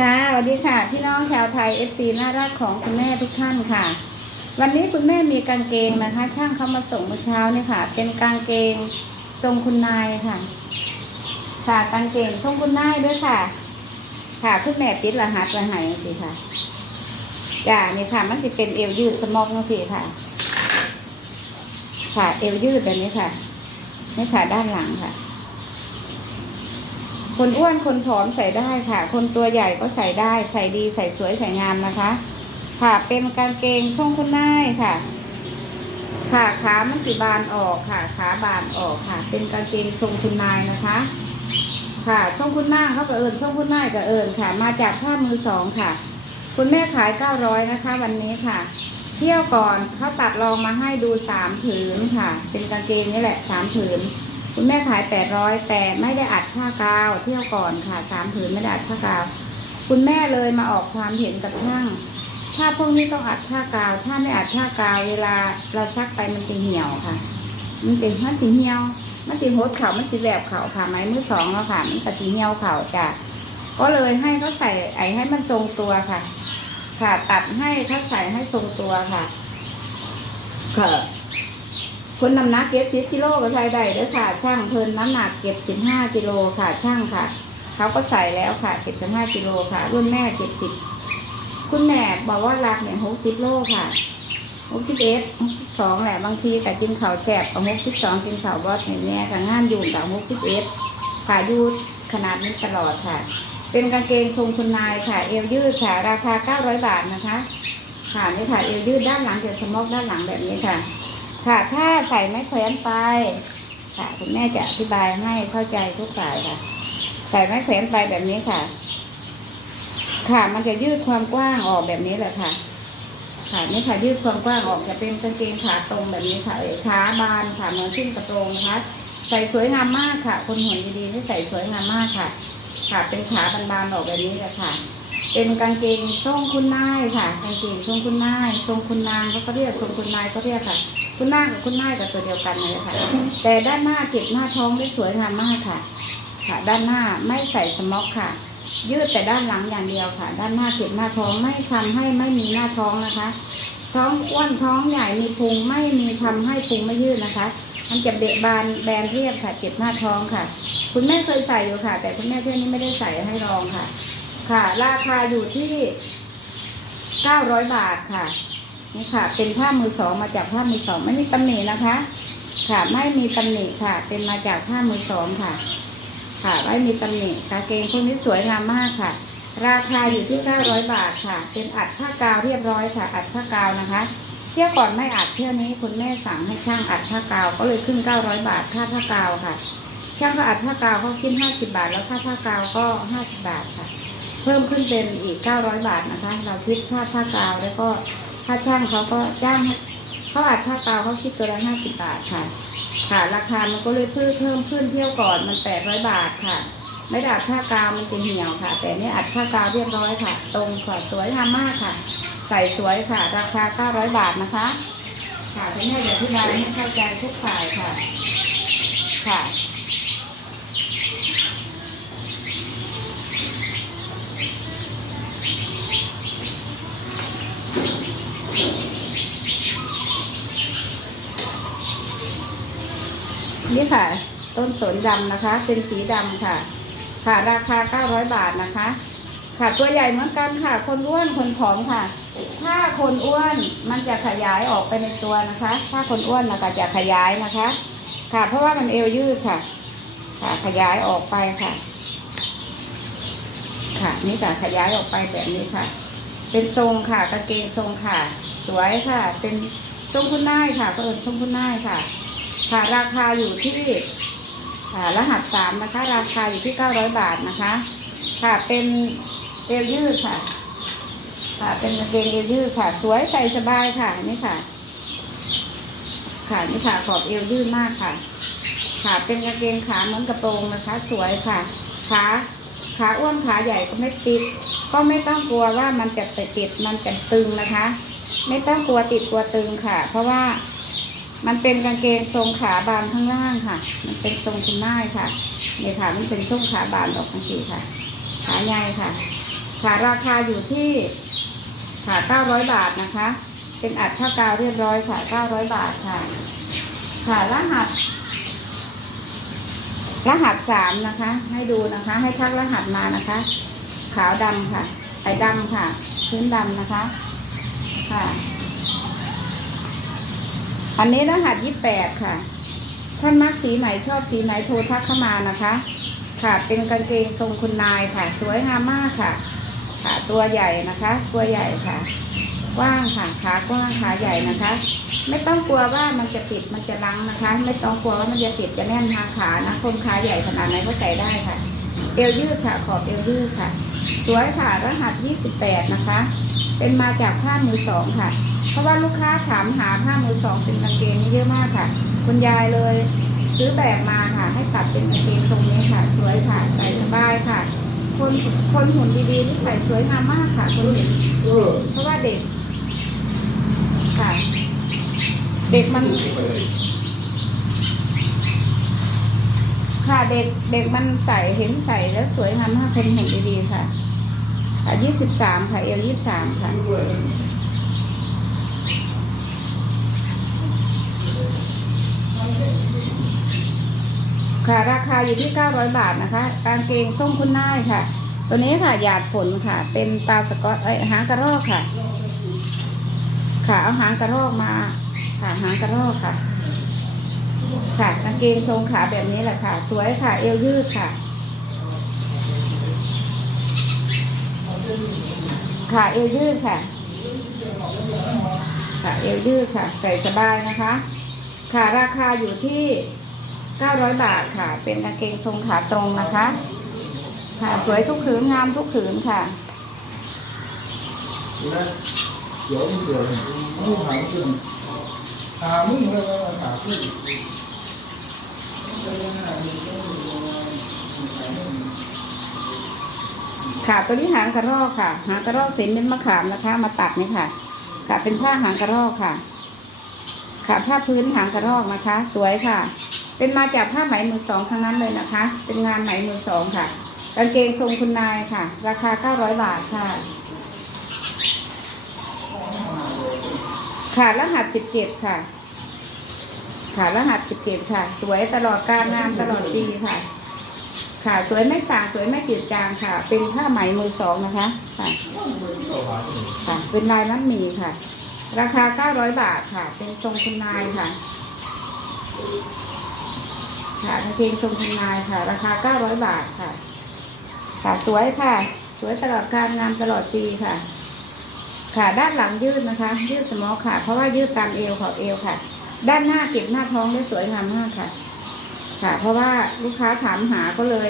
ค่ะสวัสดีค่ะ พี่น้องชาวไทย FC น่ารักของคุณแม่ทุกท่านค่ะ วันนี้คุณแม่มีกางเกงนะคะ ช่างเขามาส่งเมื่อเช้านี่ค่ะ เป็นกางเกงทรงคุณนายค่ะ ค่ะกางเกงทรงคุณนายด้วยค่ะ ค่ะคุณแม่ติดรหัสไว้ให้สิค่ะจ้านี่ค่ะ มันสิเป็นเอวยืดสมอกนั่นสิค่ะ ค่ะเอวยืดแบบนี้ค่ะนี่ค่ะด้านหลังค่ะ คนอ้วนคนผอมใส่ได้ค่ะ คนตัวใหญ่ก็ใส่ได้ ใส่ดีใส่สวยใส่งามนะคะ ค่ะเป็นกางเกงทรงคุณนายค่ะ ค่ะขามันสีบานออกค่ะ ขาบานออกค่ะ เป็นกางเกงทรงคุณนายนะคะ ค่ะทรงคุณนางเขาก็เอิญทรงคุณนายก็เอิญค่ะ มาจากผ้ามือสองค่ะ คุณแม่ขายเก้าร้อยนะคะ วันนี้ค่ะ เที่ยวก่อนเขาตัดลองมาให้ดูสามผืนค่ะ เป็นกางเกงนี่แหละสามผืน คุณแม่ขายแปดร้อยแต่ไม่ได้อัดผ้ากาว เที่ยวก่อนค่ะสามผืนไม่ได้อัดผ้ากาว คุณแม่เลยมาออกความเห็นกับช่างถ้าพวกนี้ต้องอัดผ้ากาว ถ้าไม่อัดผ้ากาว เวลาเราซักไปมันจะเหี่ยวค่ะ มันจะมันสีเหี่ยว มันสีโหดเขามันสีแหวบเขาค่ะไม้มือสองแล้วค่ะ มันก็สีเหี่ยวเขาจ้ะก็เลยให้เขาใส่ไอ้ให้มันทรงตัวค่ะ ค่ะตัดให้เขาใส่ให้ทรงตัวค่ะ ค่ะ คนน้ำหนักเก็บสิบกิโลก็ใส่ได้เด้อค่ะ ช่างเพิ่นน้ำหนักเก็บสิบห้ากิโลค่ะ ช่างค่ะ เขาก็ใส่แล้วค่ะเก็บสิบห้ากิโลค่ะ รุ่นแม่เก็บสิบคุณแม่บอกว่ารักเนี่ยหกสิบโลค่ะหกสิบเอ็ดหกสิบสองแหละบางทีแต่กินข้าวแสบเอาหกสิบสองกินข้าวบอสเนี่ยแม่ค่ะงานอยู่กับหกสิบเอ็ดค่ะยูขนาดนี้ตลอดค่ะ เป็นกางเกงทรงคุณนายค่ะ เอวยืดค่ะราคาเก้าร้อยบาทนะคะค่ะนี่ค่ะเอวยืดด้านหลังเดี๋ยวสมอกด้านหลังแบบนี้ค่ะ ค่ะ ถ้าใส่ไม้แขวนไป ค่ะ คุณแม่จะอธิบายให้เข้าใจทุกฝ่ายค่ะ ใส่ไม้แขวนไปแบบนี้ค่ะ ค่ะ มันจะยืดความกว้างออกแบบนี้แหละค่ะ ค่ะนี่ค่ะยืดความกว้างออกจะเป็นกางเกงขาตรงแบบนี้ค่ะขาบานค่ะเหมือนขึ้นกระโปรงนะคะใส่สวยงามมากค่ะ คนหุ่นดีๆนี่ใส่สวยงามมากค่ะ ค่ะ เป็นขาบานๆออกแบบนี้แหละค่ะ เป็นกางเกงทรงคุณนายค่ะ กางเกงทรงคุณนายทรงคุณนางเขาก็เรียกทรงคุณนายก็เรียกค่ะ คุณหน้ากับคุณนายกับตัวเดียวกันเลยค่ะ แต่ด้านหน้าเก็บหน้าท้องได้สวยงามมากค่ะ ค่ะ ด้านหน้าไม่ใส่สม็อกค่ะ ยืดแต่ด้านหลังอย่างเดียวค่ะ ด้านหน้าเก็บหน้าท้องไม่ทำให้ไม่มีหน้าท้องนะคะ ท้องอ้วนท้องใหญ่มีพุงไม่มีทำให้พุงไม่ยืดนะคะ มันจะเบะบานแบนเรียบค่ะ เก็บหน้าท้องค่ะ คุณแม่เคยใส่อยู่ค่ะ แต่คุณแม่เที่ยวนี้ไม่ได้ใส่ให้ลองค่ะ ค่ะ ราคาอยู่ที่เก้าร้อยบาทค่ะ นี่ค่ะ เป็นผ้ามือสองมาจากผ้ามือสองไม่มีตำหนินะคะ ค่ะไม่มีตำหนิค่ะ เป็นมาจากผ้ามือสองค่ะ ค่ะไม่มีตำหนิกางเกงพวกนี้สวยงามมากค่ะ ราคาอยู่ที่ 900 บาทค่ะ เป็นอัดผ้ากาวเรียบร้อยค่ะ อัดผ้ากาวนะคะเที่ยวก่อนไม่อัดเที่ยวนี้คุณแม่สั่งให้ช่างอัดผ้ากาวก็เลยขึ้น 900 บาทค่าผ้ากาวค่ะ ช่างก็อัดผ้ากาวเขาขึ้น 50 บาท แล้วค่าผ้ากาวก็ 50 บาทค่ะ เพิ่มขึ้นเป็นอีก 900 บาทนะคะ เราคิดค่าผ้ากาวแล้วก็ ค่าช่างเขาก็จ้างเขาอัดผ้ากาวเขาคิดตัวละ50บบาทค่ะ ค่ะ ราคามันก็เลยเพิ่มเพิ่มขึ้นเที่ยวก่อนมัน800บาทค่ะ ไม่ได้อัดผ้ากาวมันจะเหี่ยวค่ะ แต่นี่อัดผ้ากาวเรียบร้อยค่ะ ตรงค่ะสวยงามมากค่ะ ใส่สวยค่ะ ราคา900บาทนะคะ ค่ะคุณแม่เดี๋ยวอธิบายให้เข้าใจทุกฝ่ายค่ะ ค่ะ นี่ค่ะ ต้นสนดำนะคะ เป็นสีดำค่ะ ค่ะราคา 900 บาทนะคะ ค่ะตัวใหญ่เหมือนกันค่ะ คนอ้วนคนผอมค่ะ ถ้าคนอ้วนมันจะขยายออกไปในตัวนะคะ ถ้าคนอ้วนนะคะจะขยายนะคะ ค่ะ เพราะว่ามันเอวยืดค่ะ ค่ะขยายออกไปค่ะ ค่ะนี่ค่ะขยายออกไปแบบนี้ค่ะ เป็นทรงค่ะกางเกงทรงค่ะ สวยค่ะ เป็นทรงคุณนายค่ะเอิญทรงคุณนายค่ะ ค่ะราคาอยู่ที่อ่ารหัสสามนะคะ ราคาอยู่ที่เก้าร้อยบาทนะคะ ค่ะเป็นเอวยืดค่ะ ค่ะเป็นกางเกงเอวยืดค่ะ สวยใส่สบายค่ะนี่ค่ะ ค่ะนี่ค่ะขอบเอวยืดมากค่ะ ค่ะเป็นกางเกงขาเหมือนกระโปรงนะคะ สวยค่ะขาขาอ้วนขาใหญ่ก็ไม่ติด ก็ไม่ต้องกลัวว่ามันจะติดมันจะตึงนะคะ ไม่ต้องกลัวติดกลัวตึงค่ะ เพราะว่า มันเป็นกางเกงทรงขาบานข้างล่างค่ะ มันเป็นทรงคุณนายค่ะเนี่ยค่ะ มันเป็นทรงขาบานออกทังสีค่ะ ขาใหญ่ค่ะขค่ะราคาอยู่ที่ค่ะ900 บาทนะคะ เป็นอัดผ้ากาวเรียบร้อยค่ะ 900 บาทค่ะ ค่ะ รหัส รหัสสามนะคะ ให้ดูนะคะ ให้ทักรหัสมานะคะ ขาวดำค่ะ ไอ้ดำค่ะ พื้นดำนะคะ ค่ะ อันนี้รหัสยี่แปดค่ะ ท่านมักสีไหนชอบสีไหนโทรทักเข้ามานะคะ ค่ะเป็นกางเกงทรงคุณนายค่ะ สวยงามมากค่ะ ค่ะตัวใหญ่นะคะ ตัวใหญ่ค่ะ กว้างค่ะขากว้างขาใหญ่นะคะ ไม่ต้องกลัวว่ามันจะติดมันจะลังนะคะ ไม่ต้องกลัวว่ามันจะติดจะแน่นทางขานะคนขาใหญ่ขนาดไหนก็ใส่ได้ค่ะเอวยืดค่ะ ขอบเอวยืดค่ะ สวยค่ะรหัส 28 นะคะ เป็นมาจากผ้ามือสองค่ะ เพราะว่าลูกค้าถามหาผ้ามือสองเป็นกางเกงนี่เยอะมากค่ะ คุณยายเลยซื้อแบบมาค่ะ ให้ตัดเป็นกางเกงตรงนี้ค่ะ สวยค่ะใส่สบายค่ะ คนคนหุ่นดีๆที่ใส่สวยงามมากค่ะคนเห็นเพราะว่าเด็ก ค่ะ เด็กมันค่ะเด็กเด็กมันใส่เห็นใส่แล้วสวยงามมากคนเห็นดีๆค่ะอะยี่สิบสามค่ะเอลยี่สิบสามค่ะ ค่ะ ราคาอยู่ที่เก้าร้อยบาทนะคะ กางเกงส้มคุณนายค่ะ ตัวนี้ค่ะหยาดฝนค่ะ เป็นตาสกอตเอ้ยหางกระรอกค่ะ ค่ะเอาหางกระรอกมา ค่ะหางกระรอกค่ะ ค่ะกางเกงทรงขาแบบนี้แหละค่ะ สวยค่ะ เอวยืดค่ะ ค่ะเอวยืดค่ะ ค่ะเอวยืดค่ะ ใส่สบายนะคะ ค่ะราคาอยู่ที่ 900 บาทค่ะ เป็นกางเกงทรงขาตรงนะคะ ค่ะสวยทุกผืนงามทุกผืนค่ะเดี๋ยวเดี๋ยวมึงถาขึ้นถามึงเลยว่าขึ้นค่ะตัวนี้หางกระรอกค่ะ หางกระรอกเส้นเป็นมะขามนะคะ มาตัดนี่ค่ะ ค่ะเป็นผ้าหางกระรอกค่ะ ค่ะผ้าพื้นหางกระรอกนะคะ สวยค่ะ เป็นมาจากผ้าไหมมือสองทั้งนั้นเลยนะคะ เป็นงานไหมมือสองค่ะกางเกงทรงคุณนายค่ะ ราคา 900 บาทค่ะ ค่ะรหัส 17 ค่ะ ค่ะรหัส 17 ค่ะ สวยตลอดการงานตลอดปีค่ะ ค่ะสวยไม่สางสวยไม่จืดจางค่ะ เป็นผ้าไหมมือสองนะคะ ค่ะ ค่ะ เป็นลายน้ำมีค่ะ ราคา 900 บาทค่ะ เป็นทรงคุณนายค่ะ ค่ะกางเกงทรงคุณนายค่ะ ราคา 900 บาทค่ะ ค่ะสวยค่ะ สวยตลอดการงานตลอดปีค่ะ ค่ะด้านหลังยืดนะคะ ยืดสมอค่ะ เพราะว่ายืดตามเอวของเอวค่ะ ด้านหน้าเก็บหน้าท้องได้สวยงามมากค่ะ ค่ะ เพราะว่าลูกค้าถามหาก็เลย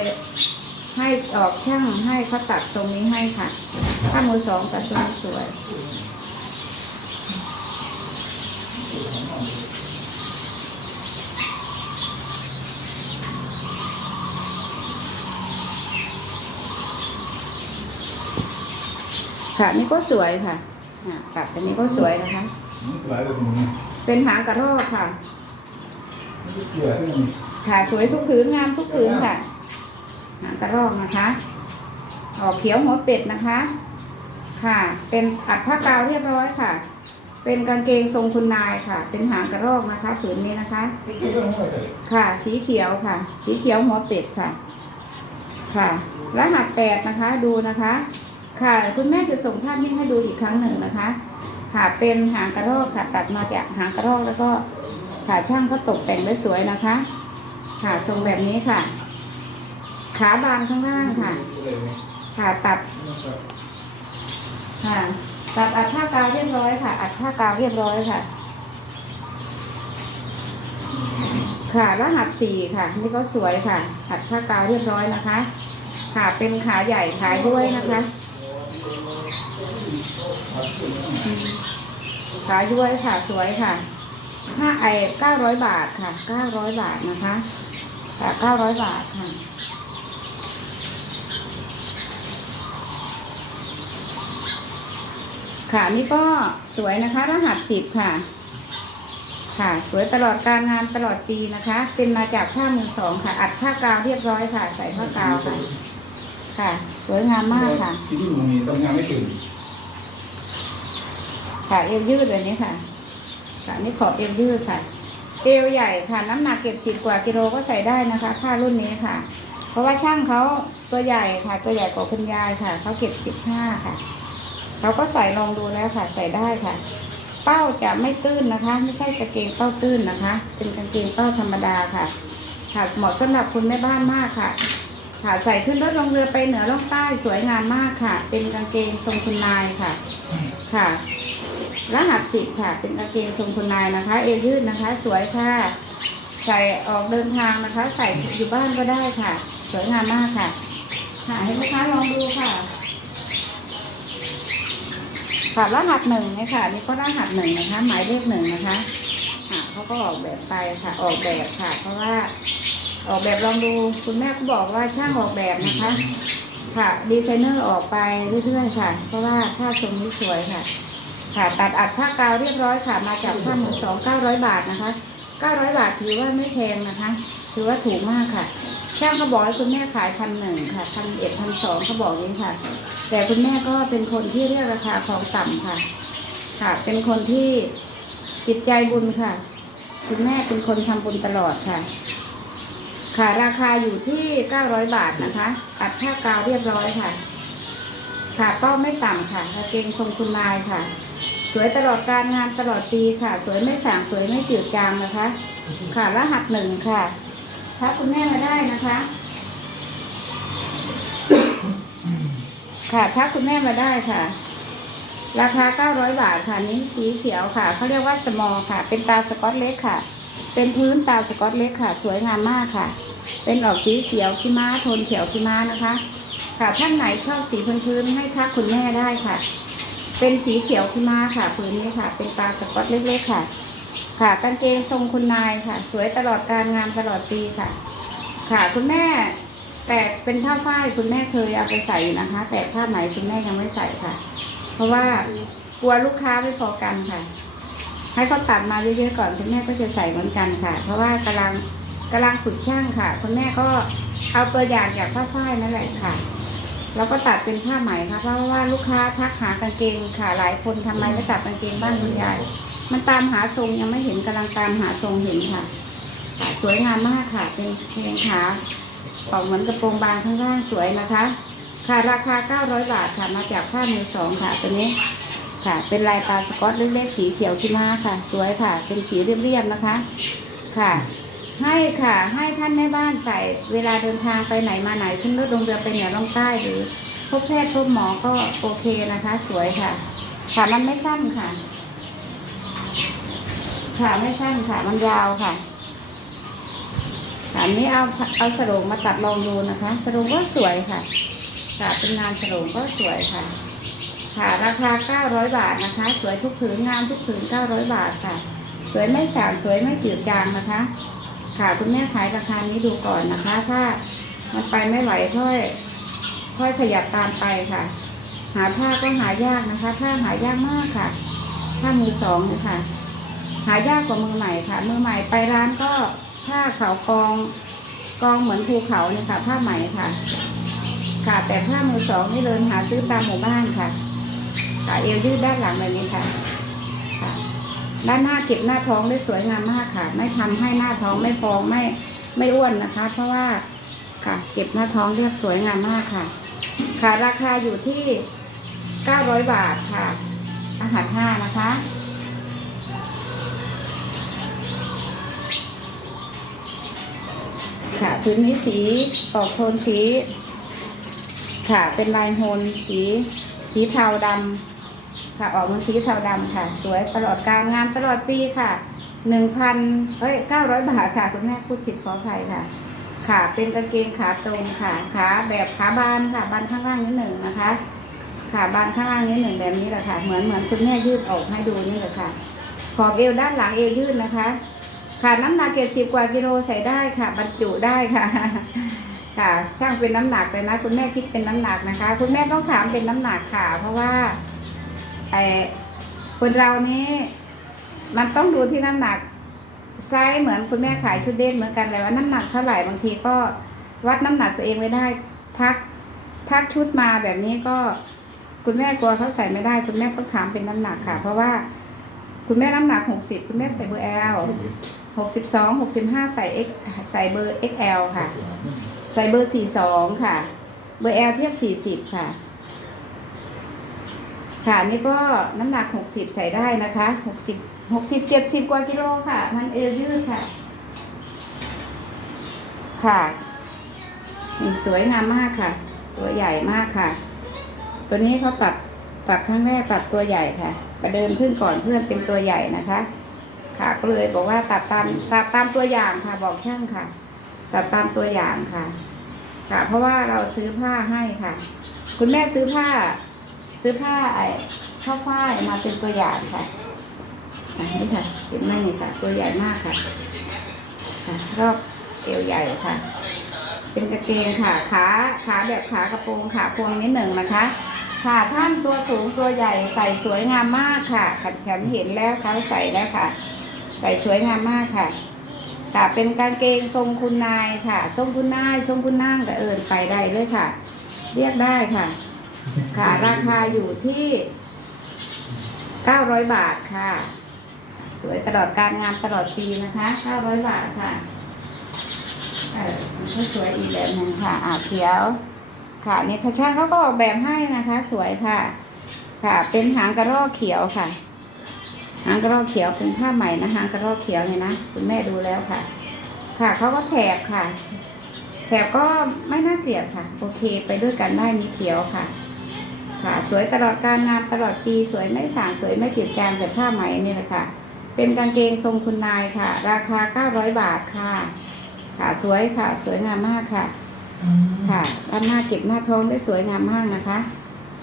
ให้ออกช่างให้เขาตัดทรงนี้ให้ค่ะ ถ้ามือสองตัดทรงสวย ค่ะนี่ก็สวยค่ะอ่าตัดอันนี้ก็สวยนะคะหลายแบบนี้เป็นหางกระรอกค่ะเกี่ยวที่นี่ค่ะสวยทุกผืนงามทุกผืนค่ะ หางกระรอกนะคะออกเขียวหัวเป็ดนะคะ ค่ะ เป็นอัดผ้ากาวเรียบร้อยค่ะ เป็นกางเกงทรงคุณนายค่ะ เป็นหางกระรอกนะคะผืนนี้นะคะที่ต้องไม่ได้ค่ะ สีเขียวค่ะ สีเขียวหัวเป็ดค่ะ ค่ะ รหัสแปดนะคะ ดูนะคะ ค่ะ คุณแม่จะส่งภาพนิ่งให้ดูอีกครั้งหนึ่งนะคะ ค่ะ เป็นหางกระรอกค่ะ ตัดมาจากหางกระรอกแล้วก็ค่ะช่างเขาตกแต่งได้สวยนะคะ ค่ะทรงแบบนี้ค่ะ ขาบานข้างล่างค่ะ ค่ะตัด ค่ะ ตัดอัดผ้ากาวเรียบร้อยค่ะ อัดผ้ากาวเรียบร้อยค่ะ ค่ะรหัสสี่ค่ะ นี่ก็สวยค่ะ อัดผ้ากาวเรียบร้อยนะคะ ค่ะเป็นขาใหญ่ขายด้วยนะคะ ขายด้วยค่ะสวยค่ะห้าไอเก้าร้อยบาทค่ะเก้าร้อยบาทนะคะค่ะเก้าร้อยบาทค่ะค่ะนี่ก็สวยนะคะ รหัสสิบค่ะ ค่ะ สวยตลอดการงานตลอดปีนะคะ เป็นมาจากผ้ามือสองค่ะ อัดผ้ากาวเรียบร้อยค่ะ ใส่ผ้ากาวค่ะ ค่ะ สวยงามมากค่ะที่นี่มันมีทำงานไม่ถึง ค่ะเอวยืดแบบนี้ค่ะค่ะนี่ขอบเอวยืดค่ะ เอวใหญ่ค่ะ น้ำหนักเก็บสิบกว่ากิโลก็ใส่ได้นะคะ ผ้ารุ่นนี้ค่ะ เพราะว่าช่างเขาตัวใหญ่ค่ะ ตัวใหญ่กว่าคุณยายค่ะเขาเก็บสิบห้าค่ะเขาก็ใส่ลองดูแล้วค่ะ ใส่ได้ค่ะ เป้าจะไม่ตื้นนะคะ ไม่ใช่กางเกงเป้าตื้นนะคะ เป็นกางเกงเป้าธรรมดาค่ะค่ะเหมาะสำหรับคุณแม่บ้านมากค่ะค่ะใส่ขึ้นรถลงเรือไปเหนือล่องใต้สวยงามมากค่ะ เป็นกางเกงทรงคุณนายค่ะ ค่ะ รหัสสิบค่ะ เป็นกางเกงทรงคุณนายนะคะ เอวยืดนะคะ สวยค่ะ ใส่ออกเดินทางนะคะ ใส่อยู่บ้านก็ได้ค่ะ สวยงามมากค่ะ ค่ะให้ลูกค้าลองดูค่ะ ค่ะรหัสหนึ่งเนี่ยค่ะ นี่ก็รหัสหนึ่งนะคะ หมายเลขหนึ่งนะคะค่ะเขาก็ออกแบบไปค่ะ ออกแบบค่ะ เพราะว่าออกแบบลองดูคุณแม่ก็บอกว่าช่างออกแบบนะคะ ค่ะดีไซเนอร์ออกไปเรื่อยๆค่ะ เพราะว่าผ้าทรงนี้สวยค่ะ ค่ะตัดอัดผ้ากาวเรียบร้อยค่ะมาจากผ้ามือสองเก้าร้อยบาทนะคะเก้าร้อยบาทถือว่าไม่แพงนะคะถือว่าถูกมากค่ะช่างเขาบอกให้คุณแม่ขายพันหนึ่งค่ะพันเอ็ดพันสองเขาบอกอย่างนี้ค่ะ แต่คุณแม่ก็เป็นคนที่เรียกราคาของต่ำค่ะ ค่ะ เป็นคนที่จิตใจบุญค่ะ คุณแม่เป็นคนทำบุญตลอดค่ะ ค่ะราคาอยู่ที่เก้าร้อยบาทนะคะ อัดผ้ากาวเรียบร้อยค่ะ ค่ะก็ไม่ต่ำค่ะกางเกงทรงคุณนายค่ะ สวยตลอดการงานตลอดปีค่ะ สวยไม่สางสวยไม่จืดจางนะคะ ค่ะรหัสหนึ่งค่ะถ้าคุณแม่มาได้นะคะ ค่ะถ้าคุณแม่มาได้ค่ะ ราคา 900 บาทค่ะนี้สีเขียวค่ะเขาเรียกว่าสมอค่ะ เป็นตาสกอตเล็กค่ะ เป็นพื้นตาสกอตเล็กค่ะ สวยงามมากค่ะ เป็นออกสีเขียวขี้ม้าโทนเขียวขี้ม้านะคะ ค่ะท่านไหนชอบสีพื้นๆให้ทักคุณแม่ได้ค่ะ เป็นสีเขียวขี้นมาค่ะพื้นนี้ค่ะ เป็นตาสก๊อตเล็กๆค่ะ ค่ะกางเกงทรงคุณนายค่ะ สวยตลอดการงานตลอดปีค่ะ ค่ะคุณแม่ แต่เป็นผ้าฝ้ายคุณแม่เคยเอาไปใส่นะคะ แต่ผ้าไหมคุณแม่ยังไม่ใส่ค่ะ เพราะว่ากลัวลูกค้าไม่พอกันค่ะ ให้เขาตัดมาเยอะๆก่อนคุณแม่ก็จะใส่เหมือนกันค่ะ เพราะว่ากำลังกำลังฝึกช่างค่ะ คุณแม่ก็เอาตัวอย่างจากผ้าฝ้ายนั่นแหละค่ะ แล้วก็ตัดเป็นผ้าไหมค่ะเพราะว่าลูกค้าทักหากางเกงค่ะหลายคนทำไมไม่ตัดกางเกงบ้านคุณยายมันตามหาทรงยังไม่เห็นกำลังตามหาทรงเห็นค่ะ สวยงามมากค่ะเป็นเพลงขาออกเหมือนกระโปรงบานข้างล่างสวยนะคะ ค่ะราคา 900 บาทค่ะมาจากผ้ามือสองค่ะตัวนี้ค่ะ เป็นลายตาสกอตเล็กๆสีเขียวขี้มาค่ะ สวยค่ะ เป็นสีเรียบๆนะคะ ค่ะ ให้ค่ะ ให้ท่านแม่บ้านใส่เวลาเดินทางไปไหนมาไหนขึ้นรถลงเรือไปเหนือลงใต้หรือพบแพทย์พบหมอก็โอเคนะคะ สวยค่ะ ค่ะมันไม่สั้นค่ะ ค่ะไม่สั้นค่ะ มันยาวค่ะค่ะอันนี้เอาเอาสรงมาตัดลองดูนะคะสรงก็สวยค่ะค่ะเป็นงานสรงก็สวยค่ะ ค่ะราคา 900 บาทนะคะ สวยทุกผืนงามทุกผืน900 บาทค่ะ สวยไม่สางสวยไม่จืดจางนะคะ ค่ะคุณแม่ขายราคานี้ดูก่อนนะคะ ถ้ามันไปไม่ไหวค่อยค่อยขยับตามไปค่ะ หาผ้าก็หายากนะคะผ้าหายากมากค่ะผ้ามือสองนะค่ะ หายากกว่ามือใหม่ค่ะ มือใหม่ไปร้านก็ผ้าขาวกองกองเหมือนภูเขาเนี่ยค่ะ ผ้าไหมค่ะ ค่ะแต่ผ้ามือสองนี่เดินหาซื้อตามหมู่บ้านค่ะค่ะเอวยืดด้านหลังแบบนี้ค่ะค่ะ ด้านหน้าเก็บหน้าท้องได้สวยงามมากค่ะ ไม่ทำให้หน้าท้องไม่พองไม่ไม่อ้วนนะคะ เพราะว่าค่ะเก็บหน้าท้องเรียบสวยงามมากค่ะ ค่ะราคาอยู่ที่ 900 บาทค่ะ อาหารห้านะคะ ค่ะพื้นนี้สีออกโทนสี ค่ะเป็นลายโฮนสี สีเทาดำ ค่ะออกมาสีเทาดำค่ะ สวยตลอดการงานตลอดปีค่ะหนึ่งพันเอ้ยเก้าร้อยบาทค่ะคุณแม่พูดผิดขออภัยค่ะ ค่ะเป็นกางเกงขาตรงค่ะขาแบบขาบานค่ะบานข้างล่างนิดหนึ่งนะคะ ค่ะบานข้างล่างนิดหนึ่งแบบนี้แหละค่ะ เหมือนเหมือนคุณแม่ยืดออกให้ดูนี่แหละค่ะ ขอบเอวด้านหลังเอวยืดนะคะ ค่ะน้ำหนักเจ็ดสิบกว่ากิโลใส่ได้ค่ะ บรรจุได้ค่ะ ค่ะช่างเป็นน้ำหนักเลยนะ คุณแม่คิดเป็นน้ำหนักนะคะ คุณแม่ต้องถามเป็นน้ำหนักค่ะ เพราะว่า ไอ้คนเรานี้มันต้องดูที่น้ำหนักไซส์เหมือนคุณแม่ขายชุดเด่นเหมือนกันเลยว่าน้ำหนักเท่าไหร่บางทีก็วัดน้ำหนักตัวเองไม่ได้ ทักถ้าชุดมาแบบนี้ก็คุณแม่กลัวเขาใส่ไม่ได้ คุณแม่ต้องถามเป็นน้ำหนักค่ะ เพราะว่าคุณแม่น้ำหนักหกสิบคุณแม่ใส่เบอร์ L หกสิบสองหกสิบห้าใส่ X ใส่เบอร์ XL ค่ะ ใส่เบอร์สี่สองค่ะ เบอร์ L เทียบสี่สิบค่ะ ค่ะนี่ก็น้ำหนักหกสิบใส่ได้นะคะหกสิบหกสิบเจ็ดสิบกว่ากิโลค่ะ มันเอวยืดค่ะ ค่ะนี่สวยงามมากค่ะ ตัวใหญ่มากค่ะ ตัวนี้เขาตัดตัดครั้งแรกตัดตัวใหญ่ค่ะ ประเดิมขึ้นก่อนเพื่อนเป็นตัวใหญ่นะคะ ค่ะก็เลยบอกว่าตัดตามตัดตามตัวอย่างค่ะ บอกช่างค่ะ ตัดตามตัวอย่างค่ะ ค่ะ เพราะว่าเราซื้อผ้าให้ค่ะ คุณแม่ซื้อผ้า ซื้อผ้าไอ้ข้าวฝ้ายมาเป็นตัวอย่างค่ะอันนี้ค่ะเห็นไหมนี่ค่ะ ตัวใหญ่มากค่ะค่ะรอบเอวใหญ่ค่ะ เป็นกางเกงค่ะ ขาขาแบบขากระโปรงขาพวงนิดหนึ่งนะคะ ค่ะท่านตัวสูงตัวใหญ่ใส่สวยงามมากค่ะขันฉันเห็นแล้วเขาใส่แล้วค่ะ ใส่สวยงามมากค่ะ ค่ะเป็นกางเกงทรงคุณนายค่ะ ทรงคุณนายทรงคุณนั่งแต่เอินไปได้เลยค่ะ เรียกได้ค่ะ ค่ะ ราคาอยู่ที่ 900 บาทค่ะ สวยตลอดการงานตลอดปีนะคะ 900 บาทค่ะเออมันก็สวยอีกแบบหนึ่งค่ะอ่าเขียว ค่ะนี่ค่ะช่างเขาก็ออกแบบให้นะคะ สวยค่ะ ค่ะ เป็นหางกระรอกเขียวค่ะ หางกระรอกเขียวเป็นผ้าใหม่นะหางกระรอกเขียวเนี่ยนะคุณแม่ดูแล้วค่ะ ค่ะเขาก็แถบค่ะแถบก็ไม่น่าเกลียดค่ะ โอเคไปด้วยกันได้มีเขียวค่ะ ค่ะ สวยตลอดการงานตลอดปีสวยไม่สางสวยไม่เกลียดจางแต่ผ้าไหมนี่แหละค่ะ เป็นกางเกงทรงคุณนายค่ะ ราคา 900 บาทค่ะ ค่ะสวยค่ะ สวยงามมากค่ะ ค่ะด้านหน้าเก็บหน้าท้องได้สวยงามมากนะคะ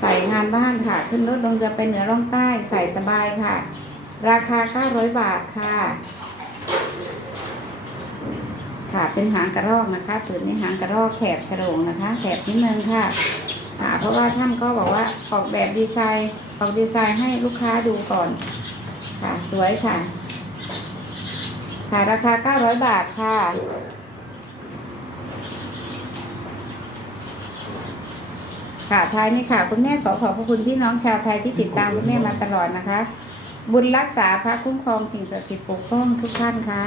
ใส่งานบ้านค่ะ ขึ้นรถลงเรือไปเหนือล่องใต้ใส่สบายค่ะ ราคา 900 บาทค่ะ ค่ะเป็นหางกระรอกนะคะผืนนี้หางกระรอกแถบฉลงนะคะแถบนิดนึงค่ะ เพราะว่าท่านก็บอกว่าออกแบบดีไซน์ออกดีไซน์ให้ลูกค้าดูก่อน ค่ะสวยค่ะ ค่ะราคา 900 บาทค่ะค่ะท้ายนี้ค่ะ คุณแม่ขอขอบพระคุณพี่น้องชาวไทยที่ติดตามคุณแม่มาตลอดนะคะ บุญรักษาพระคุ้มครองสิ่งศักดิ์สิทธิ์ปกป้องทุกท่านค่ะ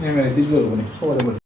นี่มันติดเลือดวันนี้โคตรหมด